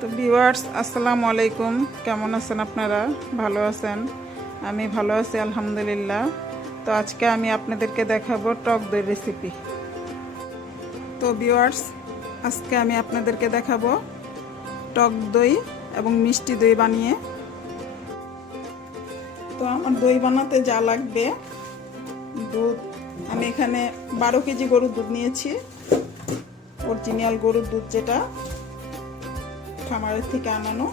তো ভিউয়ার্স আসসালামু আলাইকুম, কেমন আছেন আপনারা? ভালো আছেন? আমি ভালো আছি আলহামদুলিল্লাহ। তো আজকে আমি আপনাদেরকে দেখাবো টক দই রেসিপি। তো ভিউয়ার্স আজকে আমি আপনাদেরকে দেখাবো টক দই এবং মিষ্টি দই বানিয়ে। তো আমার দই বানাতে যা লাগবে, দুধ আমি এখানে 12 কেজি গরুর দুধ নিয়েছি, অরিজিনাল গরুর দুধ, যেটা খামারের থেকে আনানো।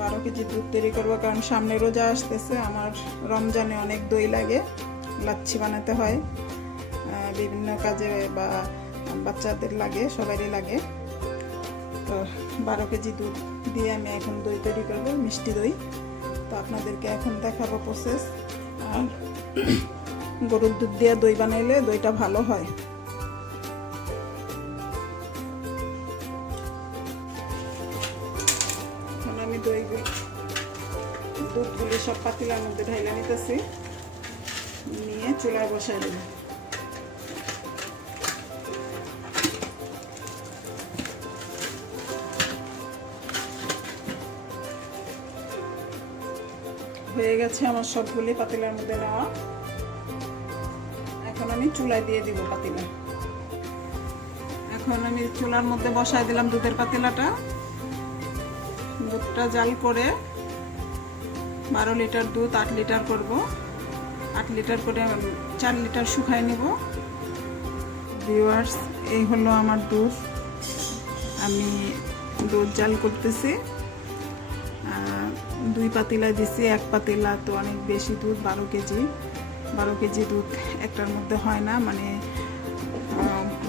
12 কেজি দুধ তৈরি করবো, কারণ সামনে রোজা আসতেছে। আমার রমজানে অনেক দই লাগে, লাচ্ছি বানাতে হয়, বিভিন্ন কাজে বা বাচ্চাদের লাগে, সবারই লাগে। তো 12 কেজি দুধ দিয়ে আমি এখন দই তৈরি করবো, মিষ্টি দই। তো আপনাদেরকে এখন দেখাবো প্রসেস। আর গরুর দুধ দিয়ে দই বানাইলে দইটা ভালো হয়। আমি দুধগুলি সব পাতিলার মধ্যে ঢাইলে নিতেছি, নিয়ে চুলায় বসাই দেব। হয়ে গেছে আমার সবগুলি পাতিলার মধ্যে নেওয়া। এখন আমি চুলায় দিয়ে দিব পাতিলা। এখন আমি চুলার মধ্যে বসাই দিলাম দুধের পাতিলাটা। দুধটা জাল করে 12 লিটার দুধ 8 লিটার করব। 8 লিটার করে 4 লিটার শুকাই নেব। ভিউয়ার্স এই হলো আমার দুধ। আমি দুধ জাল করতেছি, 2 পাতিলা দিছি, 1 পাতিলা তো অনেক বেশি দুধ। 12 কেজি দুধ একটার মধ্যে হয় না, মানে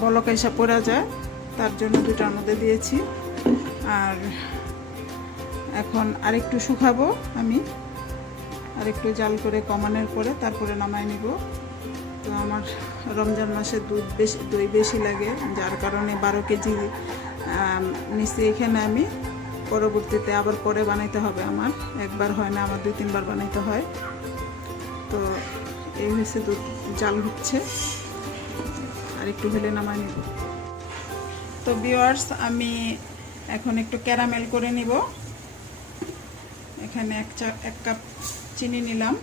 বলক এসে পড়া যায়, তার জন্য 2টার মধ্যে দিয়েছি। আর এখন আরেকটু শুকাবো আমি, আরেকটু জাল করে কমানোর পরে তারপরে নামাই নিব। তো আমার রমজান মাসে দই বেশি লাগে, যার কারণে 12 কেজি নিচে এখানে আমি পরবর্তীতে আবার পরে বানাইতে হবে। আমার একবার হয় না, আমার 2-3 বার বানাইতে হয়। তো এই হচ্ছে দুধ জাল হচ্ছে, আর একটু হলে নামাই নিব। তো ভিউয়ার্স আমি এখন একটু ক্যারামেল করে নিব। এখানে 1 কাপ চিনি নিলাম।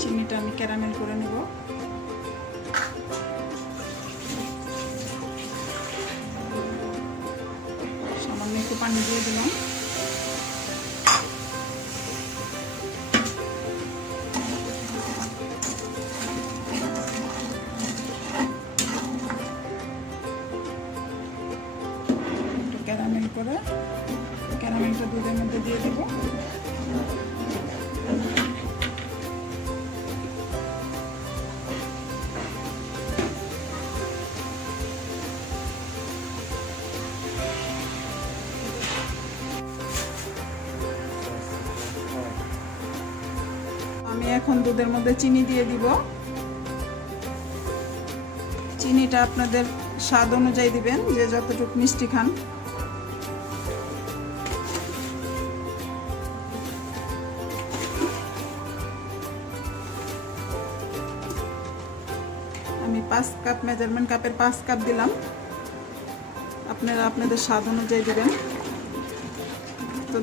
চিনিটা আমি ক্যারামেল করে নেব। সামান্য একটু পানি দিয়ে দিলাম। ক্যারামেল করে ক্যারামেলটা দুধের মধ্যে দিয়ে দেব। আমি এখন দুধের মধ্যে চিনি দিয়ে দিব। চিনিটা আপনাদের স্বাদ অনুযায়ী দিবেন, যে যতটুকু মিষ্টি খান। আমি 5 কাপ, মেজারমেন্ট কাপের 5 কাপ দিলাম। আপনারা আপনাদের স্বাদ অনুযায়ী দিবেন। তো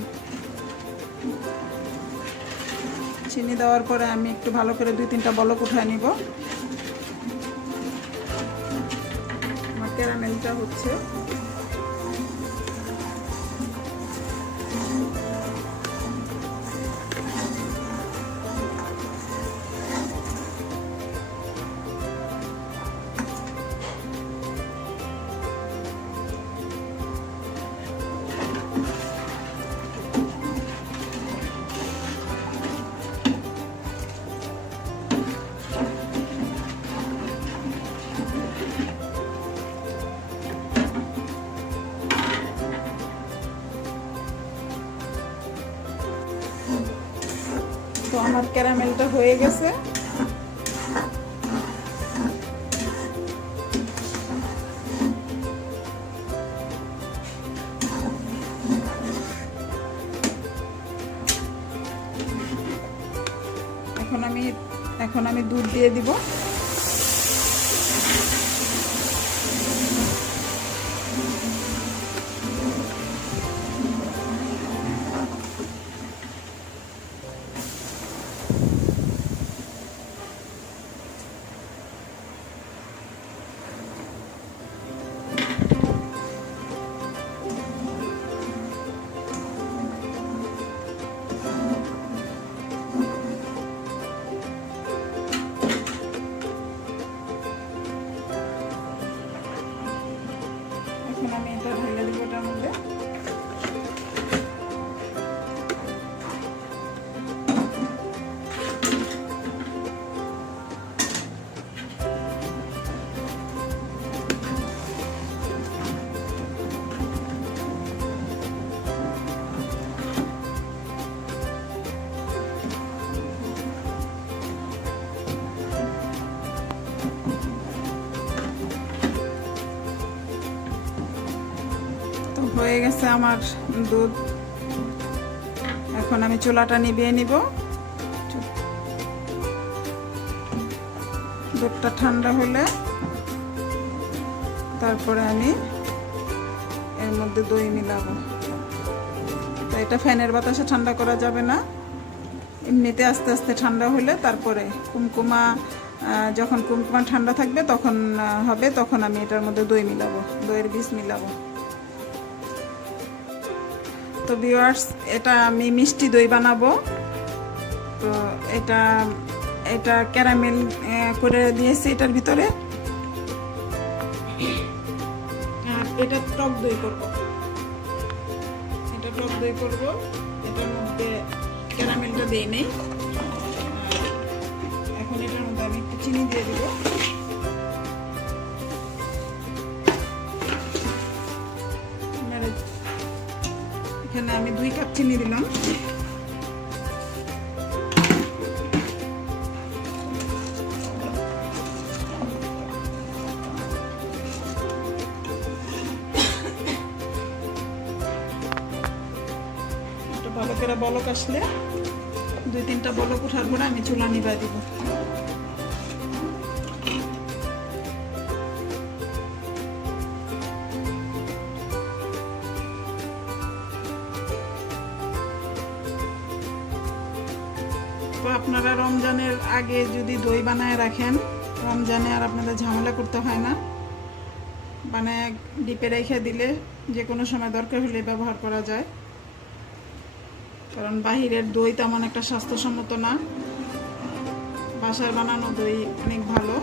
চিনি দেওয়ার পরে আমি একটু ভালো করে 2-3টা বলক উঠায় নিব। আমার ক্যারামেলটা হচ্ছে। তো আমার ক্যারামেলটা হয়ে গেছে। এখন আমি দুধ দিয়ে দিব। এখন আমি এটা ঢেলে দিব এটার মধ্যে। হয়ে গেছে আমার দুধ। এখন আমি চুলাটা নিভিয়ে নিব। দুধটা ঠান্ডা হলে তারপরে আমি এর মধ্যে দই মিলাবো। তো এটা ফ্যানের বাতাসে ঠান্ডা করা যাবে না, এমনিতে আস্তে আস্তে ঠান্ডা হলে তারপরে কুমকুমা, যখন কুমকুমা ঠান্ডা থাকবে তখন হবে, তখন আমি এটার মধ্যে দই মিলাবো, দইয়ের বীজ মিলাবো। তো ভিউয়ার্স, এটা আমি মিষ্টি দই বানাবো। তো এটা ক্যারামেল করে দিয়েছি এটার ভিতরে, আর এটা টক দই করব। এটা টক দই করব, এটার মধ্যে ক্যারামেলটা দিয়ে নেই। এখন এটার মধ্যে আমি একটু চিনি দিয়ে দিব। এখানে আমি 2 কাপ চিনি দিলাম। ভালো করে বলক আসলে, 2-3টা বলক ওঠার পরে আমি চুলা নিভাই দিব। তো আপনারা রমজানের আগে যদি দই বানায় রাখেন, রমজানে আর আপনাদের ঝামেলা করতে হয় না। বানায় ডিপে রেখে দিলে যে কোনো সময় দরকার হলে ব্যবহার করা যায়। কারণ বাহিরের দই তেমন একটা স্বাস্থ্যসম্মত না, বাসার বানানো দই অনেক ভালো।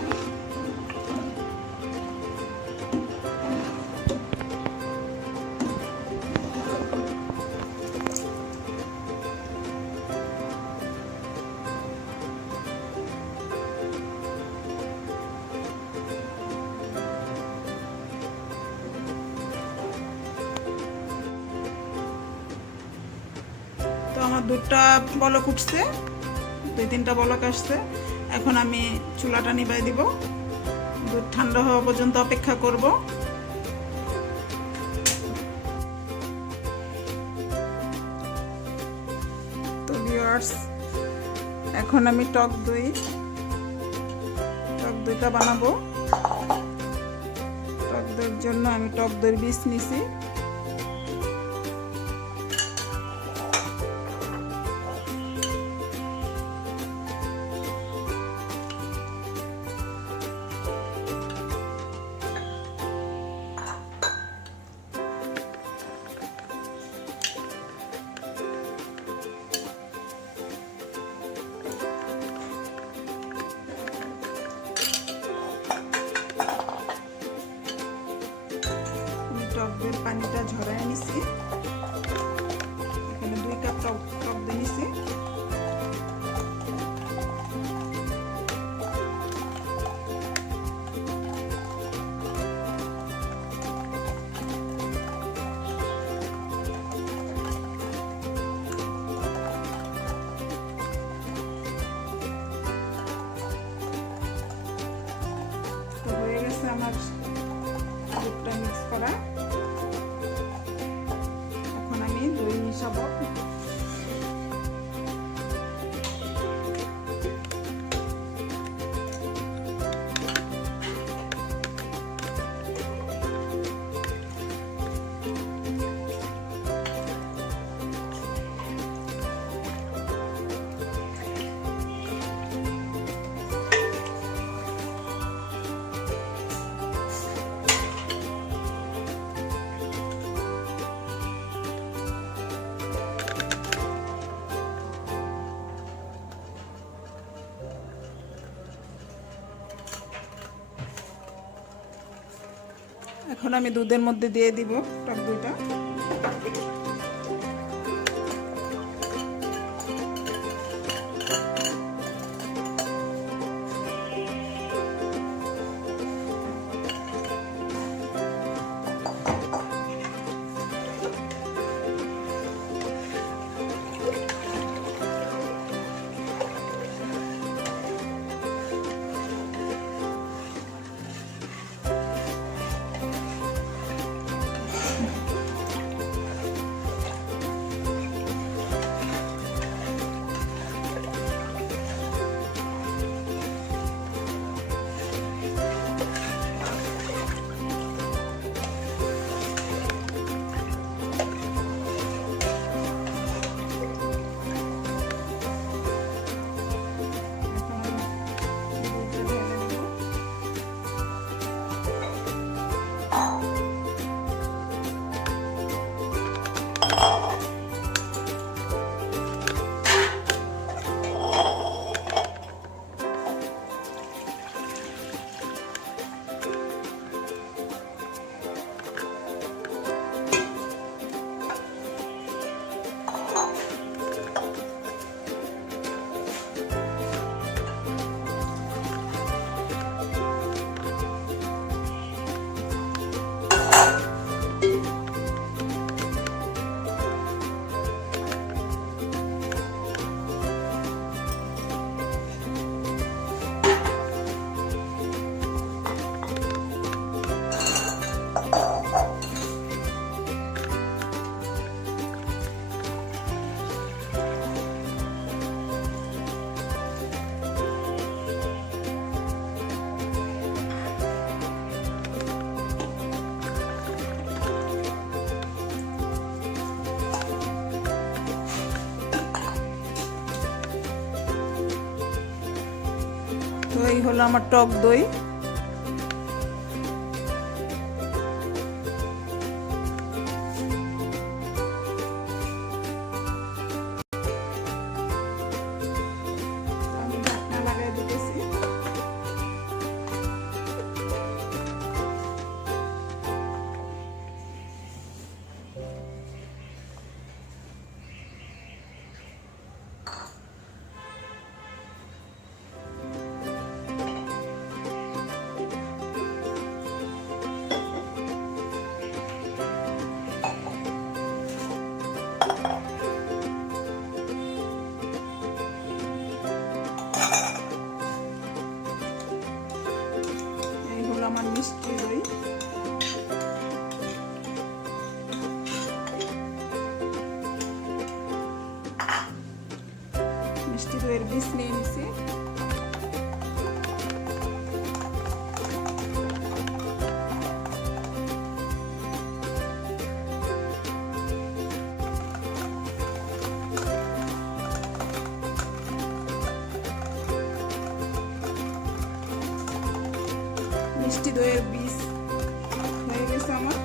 আমার দুধটা বলক উঠছে, 2-3টা বলক আসছে। এখন আমি চুলাটা নিভাই দিব, দুধ ঠান্ডা হওয়া পর্যন্ত অপেক্ষা করব। তো ভিউয়ার্স, এখন আমি টক দইটা বানাবো। টক দইয়ের জন্য আমি টক দইয়ের বীজ নিছি। টকদের পানিটা ঝরাই নিছি। এখানে 2 কাপ টক দিয়ে নিছি। তো হয়ে গেছে আমার দুধটা মিক্স করা। এখন আমি দই মিশাবো। এখন আমি দুধের মধ্যে দিয়ে দিব টক দইটা। তো এই হলো আমার টক দই। আমি ঢাকনা লাগাই দিতেছি। আমার মিষ্টি দই। মিষ্টি দইয়ের বীজ নিয়ে নিছি। মিষ্টি দইয়ের বীজ হয়ে গেছে আমার।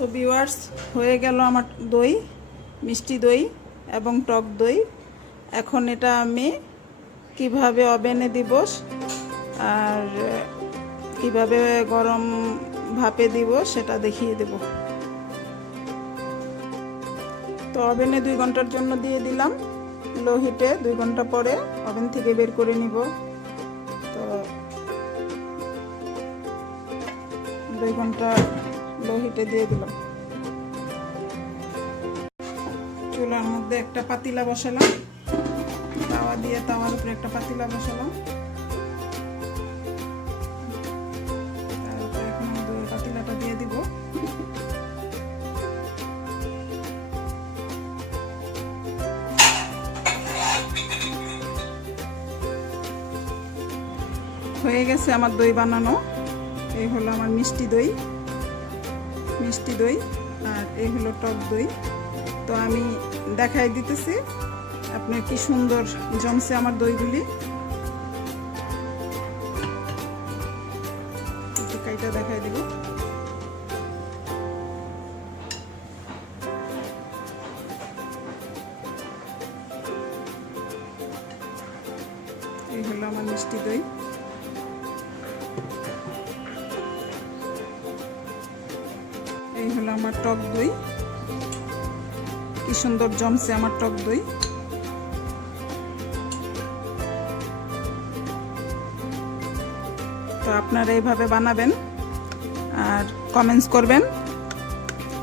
তো ভিউয়ার্স, হয়ে গেল আমার দই, মিষ্টি দই এবং টক দই। এখন এটা আমি কিভাবে ওভেনে দিব আর কিভাবে গরম ভাপে দিব সেটা দেখিয়ে দেব। তো ওভেনে 2 ঘন্টার জন্য দিয়ে দিলাম, লো হিটে। 2 ঘন্টা পরে ওভেন থেকে বের করে নিব। তো 2 ঘন্টা লো হিটে দিয়ে দিলাম। চুলার মধ্যে একটা পাতিলা বসালাম, তাওয়া দিয়ে তাওয়ার উপরে একটা পাতিলা বসালাম। তারপরে এখন দই পাতিলাটা দিয়ে দিব। হয়ে গেছে আমার দই বানানো। এই হলো আমার মিষ্টি দই, আর এই হলো টক দই। তো আমি দেখাই দিতেছি আপনার কি সুন্দর জমছে আমার দইগুলি। একটু কাইটা দেখাই দিব। এই হলো আমার মিষ্টি দই। এই হলো আমার টক দই। কি সুন্দর জমছে আমার টক দই। তো আপনারা এইভাবে বানাবেন আর কমেন্টস করবেন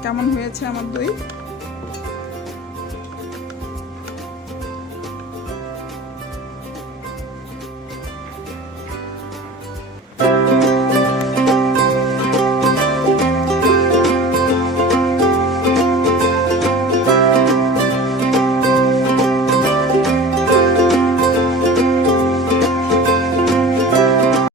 কেমন হয়েছে আমার দই।